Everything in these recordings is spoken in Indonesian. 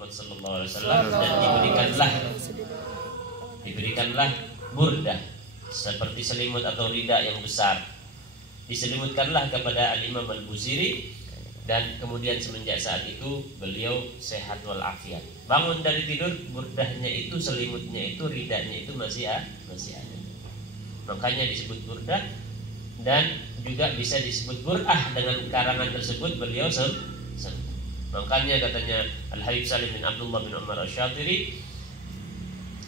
Muhammad SAW, dan diberikanlah burdah seperti selimut atau rida yang besar, diselimutkanlah kepada Al-Imam Al-Busiri, dan kemudian semenjak saat itu beliau sehat walafiat. Bangun dari tidur, burdahnya itu, selimutnya itu, ridanya itu masih ada. Makanya disebut burdah, dan juga bisa disebut bur'ah. Dengan karangan tersebut beliau makanya katanya Al-Habib Salim bin Abdullah bin Umar Asy-Syatiri,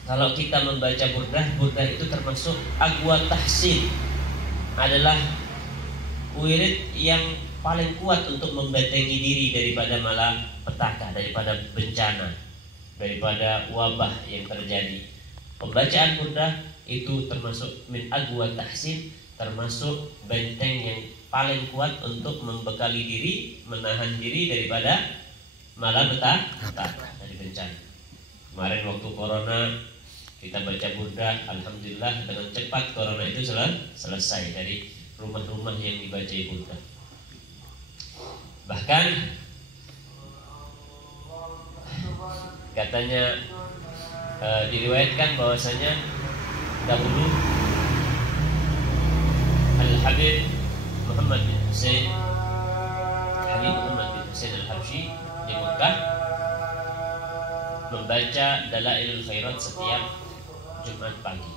kalau kita membaca burdah itu termasuk aqwa tahsin, adalah wirid yang paling kuat untuk membentengi diri daripada malapetaka, daripada bencana, daripada wabah yang terjadi. Pembacaan burdah itu termasuk min aqwa tahsin, termasuk benteng yang paling kuat untuk membekali diri, menahan diri daripada malapetaka, dari bencana. Kemarin waktu corona kita baca burdah, alhamdulillah dengan cepat corona itu selesai dari rumah-rumah yang dibaca burdah. Bahkan katanya diriwayatkan bahwasanya dahulu Al-Habib Muhammad bin Hussein Al-Habsyi di Mekah membaca Dalailul Khairat setiap Jumat pagi.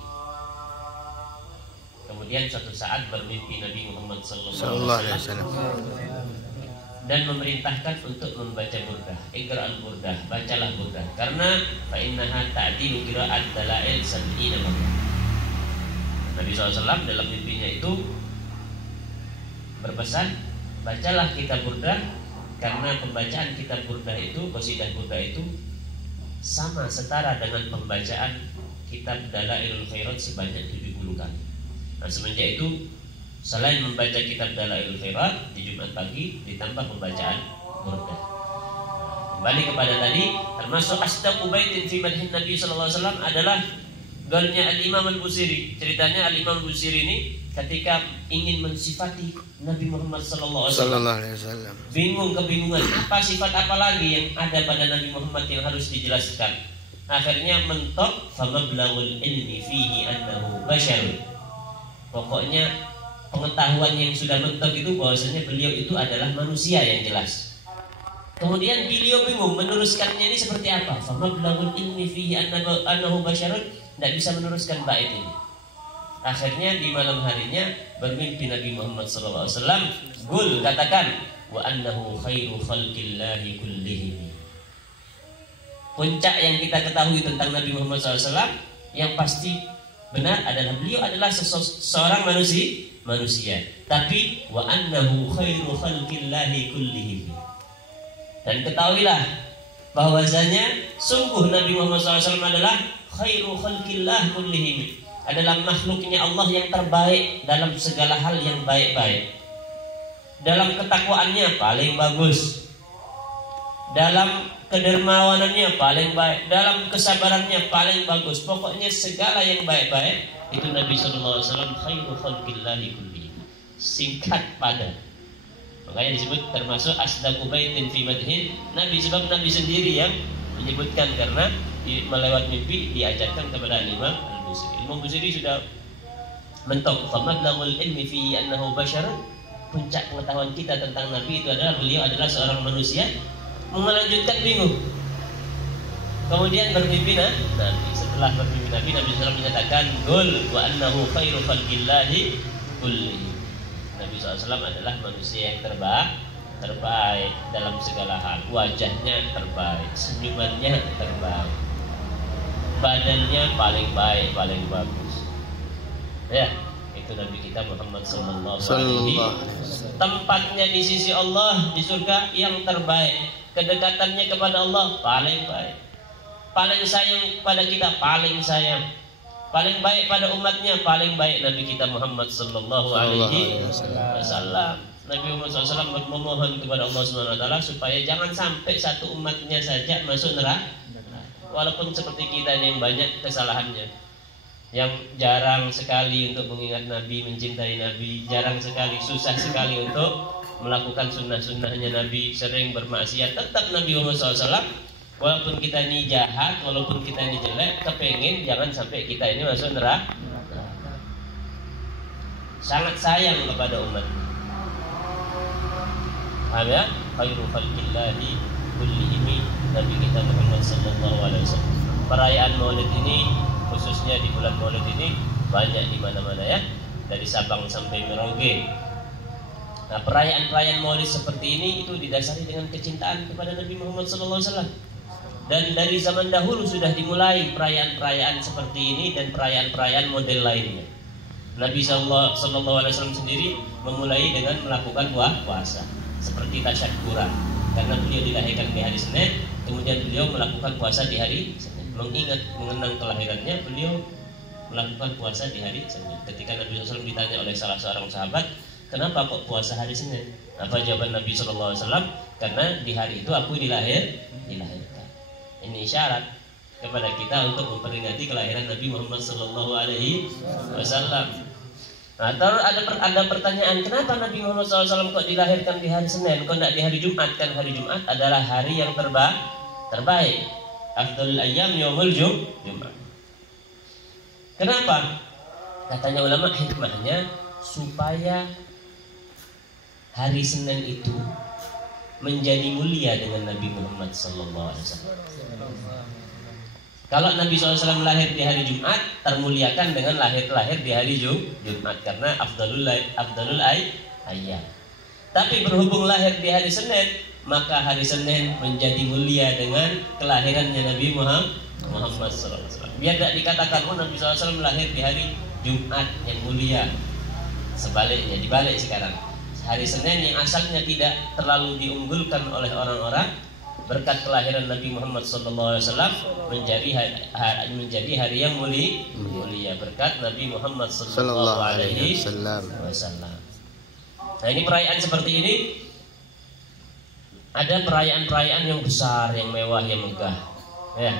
Kemudian suatu saat bermimpi Nabi Muhammad SAW dan memerintahkan untuk membaca burdah. Iqra'al burdah, bacalah burdah, karena fa innaha ta'dilu qira'at dalail sab'ina marrah. Nabi SAW dalam mimpinya itu berpesan, bacalah kitab burdah, karena pembacaan kitab burdah itu, qasidah burdah itu sama setara dengan pembacaan kitab Dalailul Khairat sebanyak 70 kali. Nah, semenjak itu selain membaca kitab Dalailul Khairat di Jumat pagi, ditambah pembacaan burdah. Kembali kepada tadi, termasuk asdaqu baitin fi madhin Nabi sallallahu alaihi wasallam adalah gaulnya Al-Imam Al-Busiri. Ceritanya Al-Imam Al-Busiri ini ketika ingin mensifati Nabi Muhammad sallallahu alaihi wasallam, kebingungan apa sifat apa lagi yang ada pada Nabi Muhammad yang harus dijelaskan. Akhirnya mentok famablagul ilmi fihi annahu basyarun. Pokoknya pengetahuan yang sudah mentok itu bahwasanya beliau itu adalah manusia yang jelas. Kemudian beliau bingung meneruskannya ini seperti apa. Famablagul ilmi fihi annahu basyarun, tidak bisa meneruskan bait ini. Akhirnya di malam harinya bermimpi Nabi Muhammad SAW. Qul, katakan, wa annahu khairu khalqillahi kullihim. Puncak yang kita ketahui tentang Nabi Muhammad SAW yang pasti benar adalah beliau adalah seorang manusia. Tapi wa annahu khairu khalqillahi kullihim. Dan ketahuilah bahwasanya sungguh Nabi Muhammad SAW adalah khairu khalqillah kullihim, adalah makhluknya Allah yang terbaik dalam segala hal yang baik-baik. Dalam ketakwaannya paling bagus, dalam kedermawanannya paling baik, dalam kesabarannya paling bagus. Pokoknya segala yang baik-baik itu Nabi SAW khairu khalqillahi kullihim. Singkat padat. Makanya disebut termasuk asdaqu baitin fi madhin Nabi, sebab Nabi sendiri yang menyebutkan, karena melewat mimpi diajarkan kepada Imam Al-Busiri. Imam Al-Busiri sudah mentok famablagul ilmi fi annahu basyarun. Puncak pengetahuan kita tentang Nabi itu adalah beliau adalah seorang manusia. Melanjutkan bingung. Kemudian bermimpi Nabi. Setelah bermimpi Nabi SAW menyatakan qul wa annahu khairu khalqillahi kullihim. Nabi SAW adalah manusia yang terbaik dalam segala hal. Wajahnya terbaik, senyumannya terbaik, badannya paling baik, paling bagus. Ya, itu Nabi kita Muhammad sallallahu alaihi wasallam. Tempatnya di sisi Allah di surga yang terbaik. Kedekatannya kepada Allah paling baik. Paling sayang pada kita, paling sayang. Paling baik pada umatnya, paling baik Nabi kita Muhammad sallallahu alaihi wasallam. Nabi Muhammad SAW memohon kepada Allah SWT supaya jangan sampai satu umatnya saja masuk neraka. Walaupun seperti kita yang banyak kesalahannya, yang jarang sekali untuk mengingat Nabi, mencintai Nabi, jarang sekali, susah sekali untuk melakukan sunnah-sunnahnya Nabi, sering bermaksiat, tetap Nabi Muhammad SAW Walaupun kita ini jahat, walaupun kita ini jelek, kepengen jangan sampai kita ini masuk neraka. Sangat sayang kepada umat. Paham ya? Khairu khalqillahi kullihim, Nabi kita Muhammad sallallahu alaihi wasallam. Perayaan Maulid ini, khususnya di bulan Maulid ini, banyak di mana-mana ya, dari Sabang sampai Merauke. Nah, perayaan-perayaan Maulid seperti ini itu didasari dengan kecintaan kepada Nabi Muhammad sallallahu alaihi wasallam. Dan dari zaman dahulu sudah dimulai perayaan-perayaan seperti ini dan perayaan-perayaan model lainnya. Nabi sallallahu alaihi wasallam sendiri memulai dengan melakukan puasa seperti tasyakuran, karena beliau dilahirkan di hari Senin, kemudian beliau melakukan puasa di hari Senin. Mengenang kelahirannya, beliau melakukan puasa di hari Senin. Ketika Nabi SAW ditanya oleh salah seorang sahabat, kenapa kok puasa hari Senin? Apa jawaban Nabi SAW? Karena di hari itu aku dilahirkan. Ini isyarat kepada kita untuk memperingati kelahiran Nabi Muhammad SAW. Nah, terus ada pertanyaan, kenapa Nabi Muhammad SAW kok dilahirkan di hari Senin, kok tidak di hari Jumat? Kan hari Jumat adalah hari yang terbaik. Afdalul ayyam yaumul Jumat. Kenapa? Katanya ulama, hikmahnya supaya hari Senin itu menjadi mulia dengan Nabi Muhammad SAW. Kalau Nabi SAW lahir di hari Jumat, termuliakan dengan lahir di hari Jumat, karena afdalul ayyam. Tapi berhubung lahir di hari Senin, maka hari Senin menjadi mulia dengan kelahirannya Nabi Muhammad SAW. Biar tidak dikatakan, oh Nabi SAW lahir di hari Jumat yang mulia. Sebaliknya, dibalik sekarang. Hari Senin yang asalnya tidak terlalu diunggulkan oleh orang-orang, berkat kelahiran Nabi Muhammad SAW menjadi hari yang mulia berkat Nabi Muhammad SAW. Nah, ini perayaan seperti ini. Ada perayaan-perayaan yang besar, yang mewah, yang megah. Ya.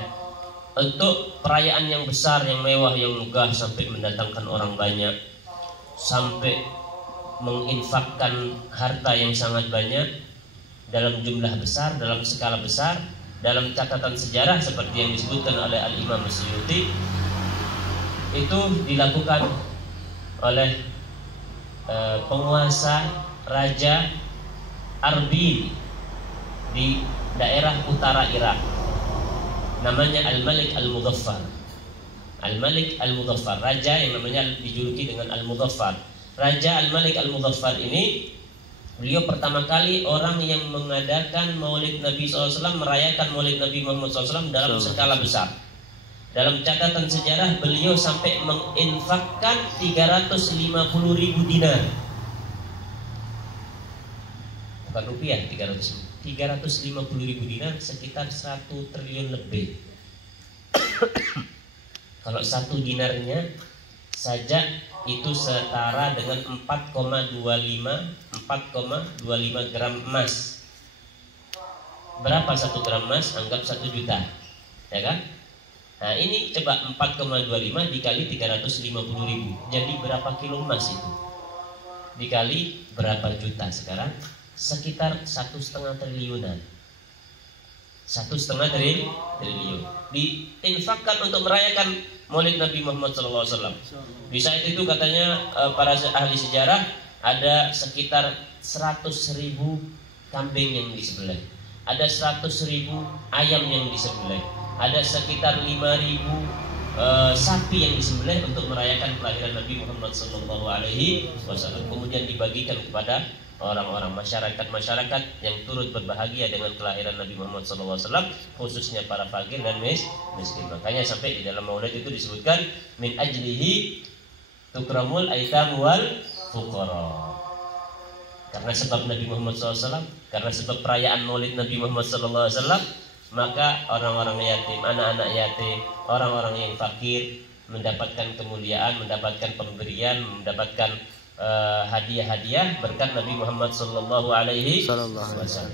Untuk perayaan yang besar, yang mewah, yang megah, sampai mendatangkan orang banyak, sampai menginfakkan harta yang sangat banyak dalam jumlah besar, dalam skala besar, dalam catatan sejarah seperti yang disebutkan oleh Al-Imam Suyuti, itu dilakukan oleh penguasa Raja Arbil di daerah utara Irak, namanya Al-Malik Al-Mudhaffar. Al-Malik Al-Mudhaffar, raja yang namanya dijuluki dengan Al-Mudhaffar. Raja Al-Malik Al-Mudhaffar ini, beliau pertama kali orang yang mengadakan Maulid Nabi SAW, merayakan Maulid Nabi Muhammad SAW dalam skala besar. Dalam catatan sejarah, beliau sampai menginfakkan 350.000 dinar. Bukan rupiah, 350.000 dinar, sekitar 1 triliun lebih. Kalau 1 dinarnya saja itu setara dengan 4,25 gram emas. Berapa 1 gram emas? Anggap 1 juta, ya kan? Nah, ini coba 4,25 dikali 350.000, jadi berapa kilo emas itu? Dikali berapa juta sekarang? Sekitar 1,5 triliunan. 1,5 triliun diinfakkan untuk merayakan Maulid Nabi Muhammad SAW. Di saat itu katanya para ahli sejarah ada sekitar 100.000 kambing yang disembelih, ada 100.000 ayam yang disembelih, ada sekitar 5.000 sapi yang disembelih untuk merayakan kelahiran Nabi Muhammad SAW. Kemudian dibagikan kepada orang-orang masyarakat yang turut berbahagia dengan kelahiran Nabi Muhammad SAW, khususnya para fakir dan miskin. Makanya sampai di dalam Maulid itu disebutkan min ajlihi tukramul aitam wal fuqara. Karena sebab Nabi Muhammad SAW, karena sebab perayaan Maulid Nabi Muhammad SAW, maka orang-orang yatim, anak-anak yatim, orang-orang yang fakir mendapatkan kemuliaan, mendapatkan pemberian, mendapatkan hadiah-hadiah berkat Nabi Muhammad Sallallahu Alaihi Wasallam.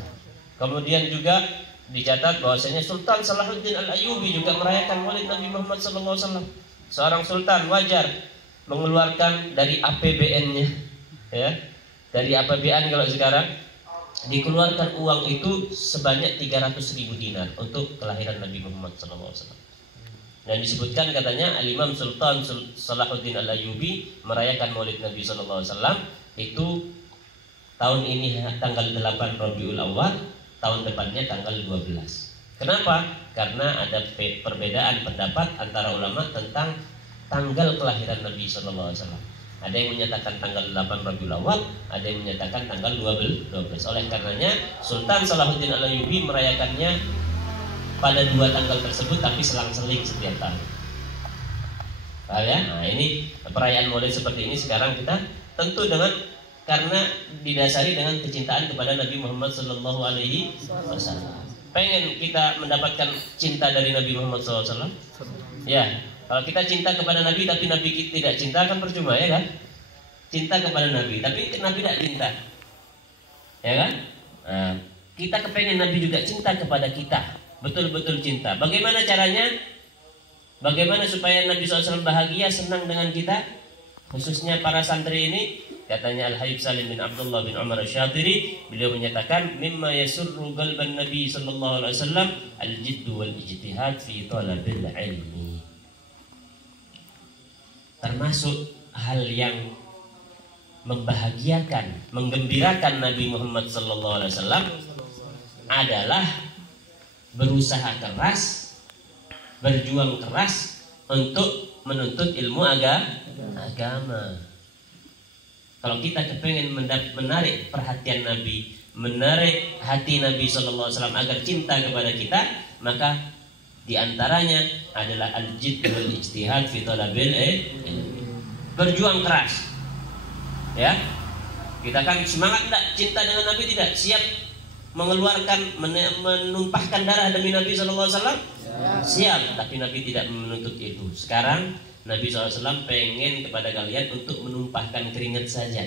Kemudian juga dicatat bahwasanya Sultan Salahuddin Al-Ayyubi juga merayakan Maulid Nabi Muhammad Sallallahu Alaihi Wasallam. Seorang sultan wajar mengeluarkan dari APBN-nya, ya, dari APBN kalau sekarang dikeluarkan uang itu sebanyak 300.000 dinar untuk kelahiran Nabi Muhammad SAW. Dan disebutkan katanya Al-Imam Sultan Salahuddin Al-Ayyubi merayakan Maulid Nabi SAW itu tahun ini tanggal 8 Rabiul Awal, tahun depannya tanggal 12. Kenapa? Karena ada perbedaan pendapat antara ulama tentang tanggal kelahiran Nabi SAW. Ada yang menyatakan tanggal 8 Rabiul Awal, ada yang menyatakan tanggal 12. Oleh karenanya Sultan Salahuddin Al-Ayyubi merayakannya pada dua tanggal tersebut, tapi selang-seling setiap tahun. Paham ya? Nah, ini perayaan Maulid seperti ini sekarang kita tentu karena didasari dengan kecintaan kepada Nabi Muhammad SAW. Pengen kita mendapatkan cinta dari Nabi Muhammad SAW? Ya, kalau kita cinta kepada Nabi tapi Nabi kita tidak cinta kan percuma, ya kan? Cinta kepada Nabi tapi Nabi tidak cinta, ya kan? Nah, kita kepengen Nabi juga cinta kepada kita, betul-betul cinta. Bagaimana caranya? Bagaimana supaya Nabi SAW bahagia, senang dengan kita? Khususnya para santri ini, katanya Al-Habib Salim bin Abdullah bin Umar Asy-Syatiri, beliau menyatakan mimma yasurru qalban Nabi sallallahu alaihi wasallam al-jidd wal ijtihad fi talabil ilmi. Termasuk hal yang membahagiakan, menggembirakan Nabi Muhammad sallallahu alaihi wasallam adalah berusaha keras, berjuang keras untuk menuntut ilmu agama. Kalau kita kepengen menarik perhatian Nabi, menarik hati Nabi SAW agar cinta kepada kita, maka diantaranya adalah al-jidd wal ijtihad fi talabil ilmi. Berjuang keras, ya. Kita kan semangat enggak cinta dengan Nabi, tidak siap mengeluarkan, menumpahkan darah demi Nabi SAW? Siap, tapi Nabi tidak menuntut itu. Sekarang Nabi SAW pengen kepada kalian untuk menumpahkan keringat saja,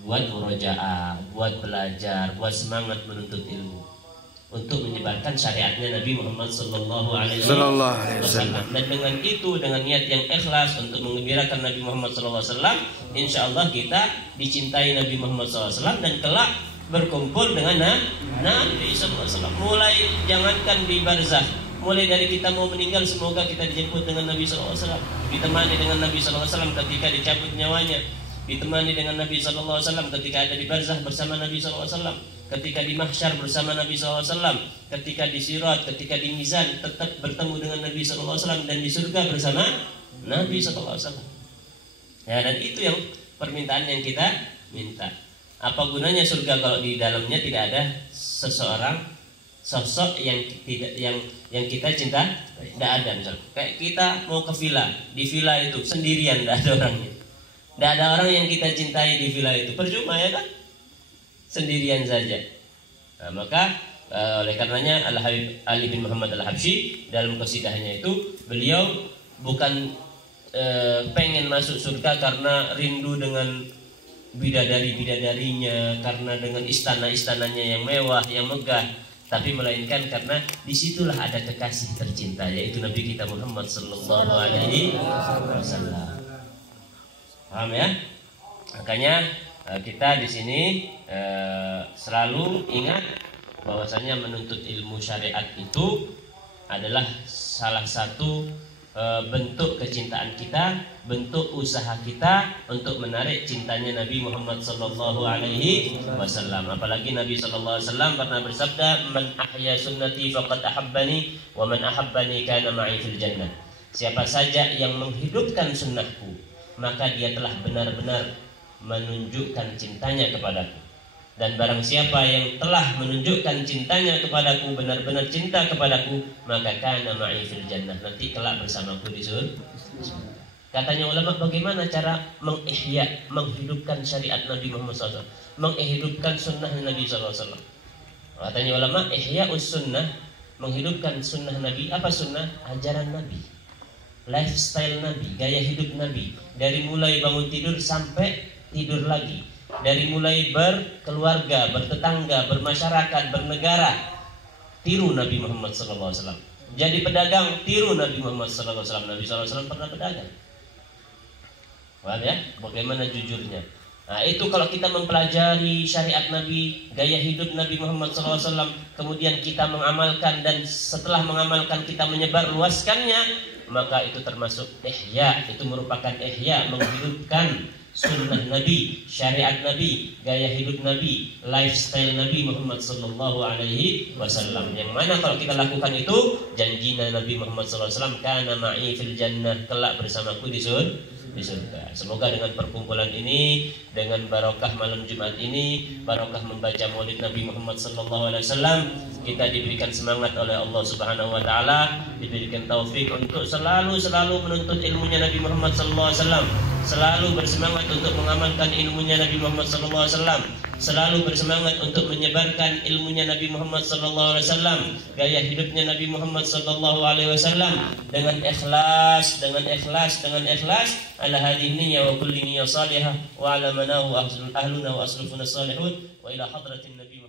buat murojaah, buat belajar, buat semangat menuntut ilmu, untuk menyebarkan syariatnya Nabi Muhammad SAW. Dan dengan itu, dengan niat yang ikhlas untuk mengembirakan Nabi Muhammad SAW, insya Allah kita dicintai Nabi Muhammad SAW dan kelak berkumpul dengan Nabi SAW. Mulai jangankan di barzah, mulai dari kita mau meninggal, semoga kita dijemput dengan Nabi SAW, ditemani dengan Nabi SAW ketika dicabut nyawanya, ditemani dengan Nabi SAW ketika ada di barzah bersama Nabi SAW, ketika di mahsyar bersama Nabi SAW, ketika di sirat, ketika di mizan tetap bertemu dengan Nabi SAW, dan di surga bersama Nabi SAW. Ya, dan itu yang permintaan yang kita minta. Apa gunanya surga kalau di dalamnya tidak ada seseorang, sosok yang kita cinta? Tidak ada. Misalnya kayak kita mau ke villa, di villa itu sendirian, tidak ada orangnya, tidak ada orang yang kita cintai di villa itu, percuma, ya kan? Sendirian saja. Nah, maka oleh karenanya Al-Habib Ali bin Muhammad Al-Habsyi dalam qasidahnya itu, beliau bukan pengen masuk surga karena rindu dengan bidadari-bidadarinya, karena dengan istana-istananya yang mewah, yang megah, tapi melainkan karena disitulah ada kekasih tercinta, yaitu Nabi kita Muhammad Sallallahu Alaihi Wasallam. Paham ya? Makanya kita di sini selalu ingat bahwasanya menuntut ilmu syariat itu adalah salah satu bentuk kecintaan kita, bentuk usaha kita untuk menarik cintanya Nabi Muhammad Sallallahu Alaihi Wasallam. Apalagi Nabi Sallallahu Alaihi Wasallam pernah bersabda, "Man ahya sunnati faqad ahabbani, wa man ahabbani kana ma'i fil jannah." Siapa saja yang menghidupkan sunnahku, maka dia telah benar-benar menunjukkan cintanya kepadaku. Dan barang siapa yang telah menunjukkan cintanya kepadaku, benar-benar cinta kepadaku, maka kana ma'i fil jannah, nanti kelak bersamaku di surga. Katanya ulama, bagaimana cara menghidupkan syariat Nabi Muhammad SAW, menghidupkan sunnah Nabi SAW? Katanya ulama, ihya'us sunnah, menghidupkan sunnah Nabi. Apa sunnah? Ajaran Nabi, lifestyle Nabi, gaya hidup Nabi, dari mulai bangun tidur sampai tidur lagi, dari mulai berkeluarga, bertetangga, bermasyarakat, bernegara, tiru Nabi Muhammad SAW. Jadi pedagang, tiru Nabi Muhammad SAW. Nabi SAW pernah pedagang. Paham ya? Bagaimana jujurnya? Nah, itu kalau kita mempelajari syariat Nabi, gaya hidup Nabi Muhammad SAW, kemudian kita mengamalkan, dan setelah mengamalkan kita menyebar luaskannya, maka itu termasuk ihya. Itu merupakan ihya, menghidupkan sunnah Nabi, syariat Nabi, gaya hidup Nabi, lifestyle Nabi Muhammad Sallallahu Alaihi Wasallam. Yang mana kalau kita lakukan itu, janjinya Nabi Muhammad SAW, kana ma'i fil jannah, kelak bersamaku di surga. Semoga dengan perkumpulan ini, dengan barokah malam Jumat ini, barokah membaca Maulid Nabi Muhammad SAW, kita diberikan semangat oleh Allah Subhanahu Wa Taala, diberikan taufik untuk selalu menuntut ilmunya Nabi Muhammad SAW, selalu bersemangat untuk mengamalkan ilmunya Nabi Muhammad SAW, selalu bersemangat untuk menyebarkan ilmunya Nabi Muhammad SAW, gaya hidupnya Nabi Muhammad SAW, dengan ikhlas, ala hadhihi niyyah wa kulli niyyah salihah wa ala manahu ahluna wa aslafuna salihun wa ila hadratin nabi